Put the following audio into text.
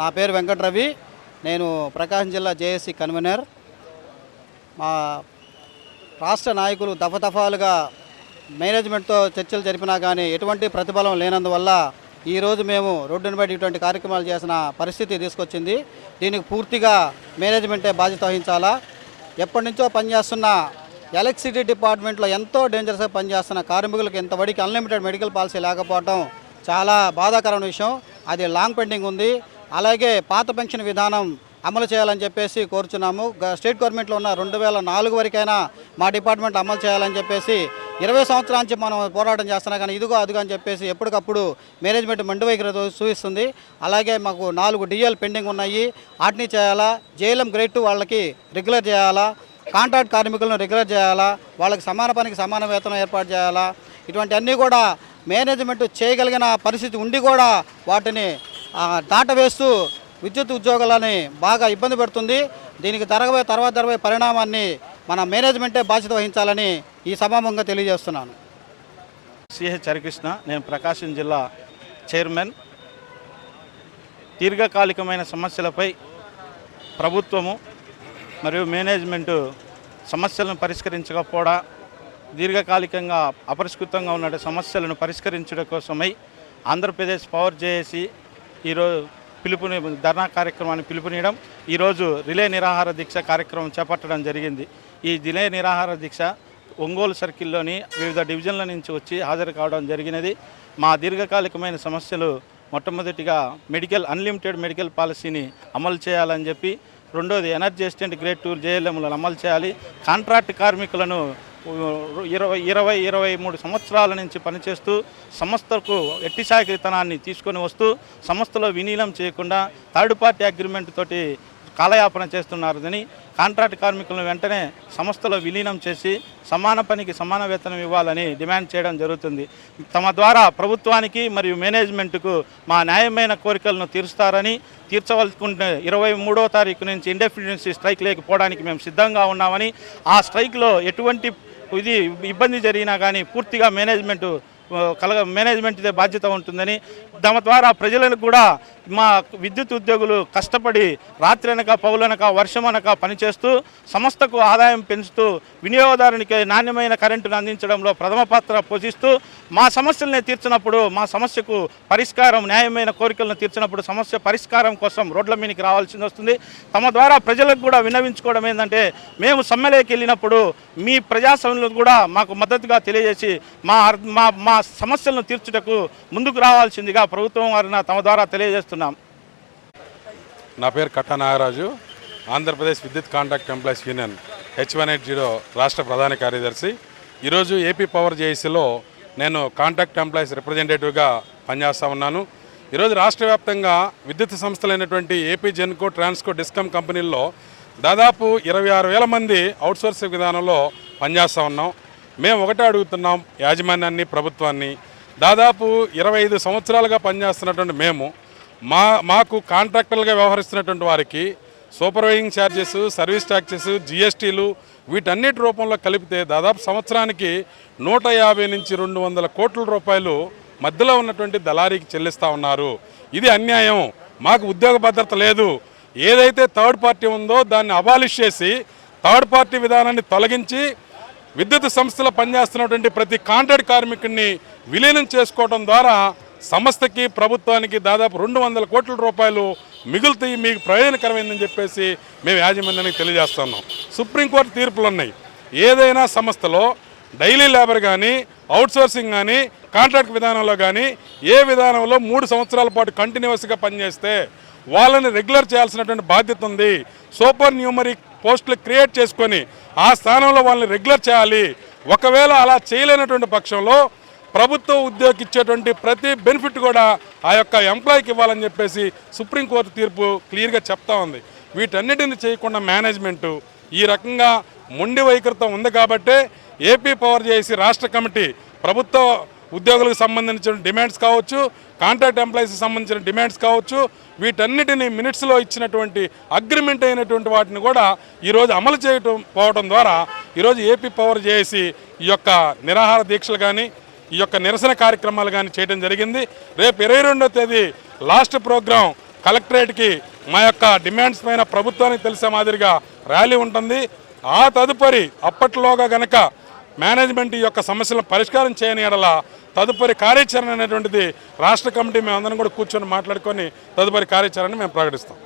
నా పేరు వెంకట రవి. నేను ప్రకాశం జిల్లా జేఏసీ కన్వీనర్. మా రాష్ట్ర నాయకులు దఫదఫాలుగా మేనేజ్మెంట్తో చర్చలు జరిపినా కానీ ఎటువంటి ప్రతిఫలం లేనందువల్ల ఈరోజు మేము రోడ్డును బయట ఇటువంటి కార్యక్రమాలు చేసిన పరిస్థితి తీసుకొచ్చింది. దీనికి పూర్తిగా మేనేజ్మెంటే బాధ్యత వహించాలా? ఎప్పటి నుంచో పనిచేస్తున్న ఎలక్ట్రిసిటీ డిపార్ట్మెంట్లో ఎంతో డేంజరస్గా పనిచేస్తున్న కార్మికులకు ఇంతవరకు అన్లిమిటెడ్ మెడికల్ పాలసీ లేకపోవడం చాలా బాధాకరమైన విషయం. అది లాంగ్ పెండింగ్ ఉంది. అలాగే పాత పెన్షన్ విధానం అమలు చేయాలని చెప్పేసి కోరుచున్నాము. గ- స్టేట్ గవర్నమెంట్లో ఉన్న రెండు వేల నాలుగు వరకైనా మా డిపార్ట్మెంట్ అమలు చేయాలని చెప్పేసి ఇరవై సంవత్సరాల నుంచి మనం పోరాటం చేస్తున్నాం కానీ ఇదిగో అదిగో అని చెప్పేసి ఎప్పటికప్పుడు మేనేజ్మెంట్ మండి చూపిస్తుంది. అలాగే మాకు నాలుగు డిఎల్ పెండింగ్ ఉన్నాయి. వాటిని చేయాలా? జేఎల్ఎం గ్రేడ్ టూ వాళ్ళకి రెగ్యులర్ చేయాలా? కాంట్రాక్ట్ కార్మికులను రెగ్యులర్ చేయాలా? వాళ్ళకి సమాన పనికి సమాన వేతనం ఏర్పాటు చేయాలా? ఇటువంటి అన్నీ కూడా మేనేజ్మెంట్ చేయగలిగిన పరిస్థితి ఉండి కూడా వాటిని నాట వేస్తూ విద్యుత్ ఉద్యోగాలని బాగా ఇబ్బంది పెడుతుంది. దీనికి జరగబోయే తర్వాత జరగబోయే పరిణామాన్ని మన మేనేజ్మెంటే బాధ్యత వహించాలని ఈ సభాముఖంగా తెలియజేస్తున్నాను. సిహెచ్ హరికృష్ణ నేను ప్రకాశం జిల్లా చైర్మన్. దీర్ఘకాలికమైన సమస్యలపై ప్రభుత్వము మరియు మేనేజ్మెంటు సమస్యలను పరిష్కరించకపోవడా దీర్ఘకాలికంగా అపరిష్కృతంగా ఉన్న సమస్యలను పరిష్కరించడం కోసమై ఆంధ్రప్రదేశ్ పవర్ జేఏసీ ఈరోజు పిలుపుని ధర్నా కార్యక్రమాన్ని పిలుపునియడం ఈరోజు రిలే నిరాహార దీక్ష కార్యక్రమం చేపట్టడం జరిగింది. ఈ రిలే నిరాహార దీక్ష ఒంగోలు సర్కిల్లోని వివిధ డివిజన్ల నుంచి వచ్చి హాజరు కావడం జరిగినది. మా దీర్ఘకాలికమైన సమస్యలు మొట్టమొదటిగా మెడికల్ అన్లిమిటెడ్ మెడికల్ పాలసీని అమలు చేయాలని చెప్పి రెండోది ఎనర్జీ అసిస్టెంట్ గ్రేడ్ టూర్ జేఎల్ఎంలను అమలు చేయాలి. కాంట్రాక్ట్ కార్మికులను ఇరవై ఇరవై ఇరవై మూడు సంవత్సరాల నుంచి పనిచేస్తూ సంస్థకు ఎట్టి సాకిరితనాన్ని తీసుకొని వస్తూ సంస్థలో విలీనం చేయకుండా థర్డ్ పార్టీ అగ్రిమెంట్ తోటి కాలయాపన చేస్తున్నారని కాంట్రాక్ట్ కార్మికులను వెంటనే సంస్థలో విలీనం చేసి సమాన పనికి సమాన వేతనం ఇవ్వాలని డిమాండ్ చేయడం జరుగుతుంది. తమ ద్వారా ప్రభుత్వానికి మరియు మేనేజ్మెంట్కు మా న్యాయమైన కోరికలను తీరుస్తారని తీర్చవలసుకుంటే ఇరవై మూడో తారీఖు నుంచి ఇండెఫిడెన్సీ స్ట్రైక్ లేకపోవడానికి మేము సిద్ధంగా ఉన్నామని ఆ స్ట్రైక్లో ఎటువంటి ఇది ఇబ్బంది జరిగినా కానీ పూర్తిగా మేనేజ్మెంట్ కలగ మేనేజ్మెంట్దే బాధ్యత ఉంటుందని తమ ద్వారా ప్రజలకు కూడా మా విద్యుత్ ఉద్యోగులు కష్టపడి రాత్రనక పౌలనక వర్షమనక పనిచేస్తూ సంస్థకు ఆదాయం పెంచుతూ వినియోగదారునికి నాణ్యమైన కరెంటును అందించడంలో ప్రథమ పాత్ర పోషిస్తూ మా సమస్యల్ని తీర్చినప్పుడు మా సమస్యకు పరిష్కారం న్యాయమైన కోరికలను తీర్చినప్పుడు సమస్య పరిష్కారం కోసం రోడ్ల మీదకి రావాల్సింది వస్తుంది. తమ ద్వారా ప్రజలకు కూడా విన్నవించుకోవడం ఏంటంటే మేము సమ్మెలోకి వెళ్ళినప్పుడు మీ ప్రజాస్వామ్యంలో కూడా మాకు మద్దతుగా తెలియజేసి మా మా మా సమస్యలను తీర్చుటకు ముందుకు రావాల్సిందిగా ప్రభుత్వం వారిన తమ ద్వారా తెలియజేస్తున్నాం నా పేరు కట్టా నాగరాజు. ఆంధ్రప్రదేశ్ విద్యుత్ contract employees union H one eight zero రాష్ట్ర ప్రధాన కార్యదర్శి. ఈరోజు ఏపీ పవర్ జేఏసీలో నేను కాంట్రాక్ట్ ఎంప్లాయీస్ రిప్రజెంటేటివ్గా పనిచేస్తా ఉన్నాను. ఈరోజు రాష్ట్ర వ్యాప్తంగా విద్యుత్ సంస్థలైనటువంటి ఏపీ జెన్కో ట్రాన్స్కో డిస్కమ్ కంపెనీల్లో దాదాపు ఇరవై ఆరు వేల మంది అవుట్సోర్సింగ్ విధానంలో పనిచేస్తూ ఉన్నాం. మేము ఒకటే అడుగుతున్నాం యాజమాన్యాన్ని ప్రభుత్వాన్ని. దాదాపు ఇరవై ఐదు సంవత్సరాలుగా పనిచేస్తున్నటువంటి మేము మా మాకు కాంట్రాక్టర్లుగా వ్యవహరిస్తున్నటువంటి వారికి సూపర్వైజింగ్ ఛార్జెస్ సర్వీస్ ట్యాక్సెస్ జిఎస్టీలు వీటన్నిటి రూపంలో కలిపితే దాదాపు సంవత్సరానికి నూట యాభై నుంచి రెండు వందల కోట్ల రూపాయలు మధ్యలో ఉన్నటువంటి దళారీకి చెల్లిస్తూ ఉన్నారు. ఇది అన్యాయం. మాకు ఉద్యోగ భద్రత లేదు. ఏదైతే థర్డ్ పార్టీ ఉందో దాన్ని అబాలిష్ చేసి థర్డ్ పార్టీ విధానాన్ని తొలగించి విద్యుత్ సంస్థలు పనిచేస్తున్నటువంటి ప్రతి కాంట్రాక్ట్ కార్మికుడిని విలీనం చేసుకోవడం ద్వారా సంస్థకి ప్రభుత్వానికి దాదాపు రెండు వందల కోట్ల రూపాయలు మిగులుతాయి మీకు ప్రయోజనకరమైందని చెప్పేసి మేము యాజమాన్యానికి తెలియజేస్తున్నాం. సుప్రీంకోర్టు తీర్పులు ఉన్నాయి ఏదైనా సంస్థలో డైలీ లేబర్ కానీ అవుట్సోర్సింగ్ కానీ కాంట్రాక్ట్ విధానంలో కానీ ఏ విధానంలో మూడు సంవత్సరాల పాటు కంటిన్యూస్గా పనిచేస్తే వాళ్ళని రెగ్యులర్ చేయాల్సినటువంటి బాధ్యత ఉంది. సూపర్ న్యూమరీ పోస్టులు క్రియేట్ చేసుకొని ఆ స్థానంలో వాళ్ళని రెగ్యులర్ చేయాలి. ఒకవేళ అలా చేయలేనటువంటి పక్షంలో ప్రభుత్వ ఉద్యోగికి ఇచ్చేటువంటి ప్రతి బెనిఫిట్ కూడా ఆ యొక్క ఎంప్లాయీకి ఇవ్వాలని చెప్పేసి సుప్రీంకోర్టు తీర్పు క్లియర్గా చెప్తా ఉంది. వీటన్నిటిని చేయకుండా మేనేజ్మెంటు ఈ రకంగా మొండి వైఖరితో ఉంది కాబట్టే ఏపీ పవర్ చేసి రాష్ట్ర కమిటీ ప్రభుత్వ ఉద్యోగులకు సంబంధించిన డిమాండ్స్ కావచ్చు కాంట్రాక్ట్ ఎంప్లాయీస్కి సంబంధించిన డిమాండ్స్ కావచ్చు వీటన్నిటిని మినిట్స్లో ఇచ్చినటువంటి అగ్రిమెంట్ అయినటువంటి వాటిని కూడా ఈరోజు అమలు చేయటం పోవడం ద్వారా ఈరోజు ఏపీ పవర్ చేసి ఈ యొక్క నిరాహార దీక్షలు కానీ ఈ యొక్క నిరసన కార్యక్రమాలు కానీ చేయడం జరిగింది. రేపు ఇరవై రెండో తేదీ లాస్ట్ ప్రోగ్రాం కలెక్టరేట్కి మా యొక్క డిమాండ్స్ పైన ప్రభుత్వానికి తెలిసే మాదిరిగా ర్యాలీ ఉంటుంది. ఆ తదుపరి అప్పట్లోగా గనక మేనేజ్మెంట్ ఈ యొక్క సమస్యలను పరిష్కారం చేయని ఎడల తదుపరి కార్యాచరణ అనేటువంటిది రాష్ట్ర కమిటీ మేమందరం కూడా కూర్చొని మాట్లాడుకొని తదుపరి కార్యాచరణని మేము ప్రకటిస్తాం.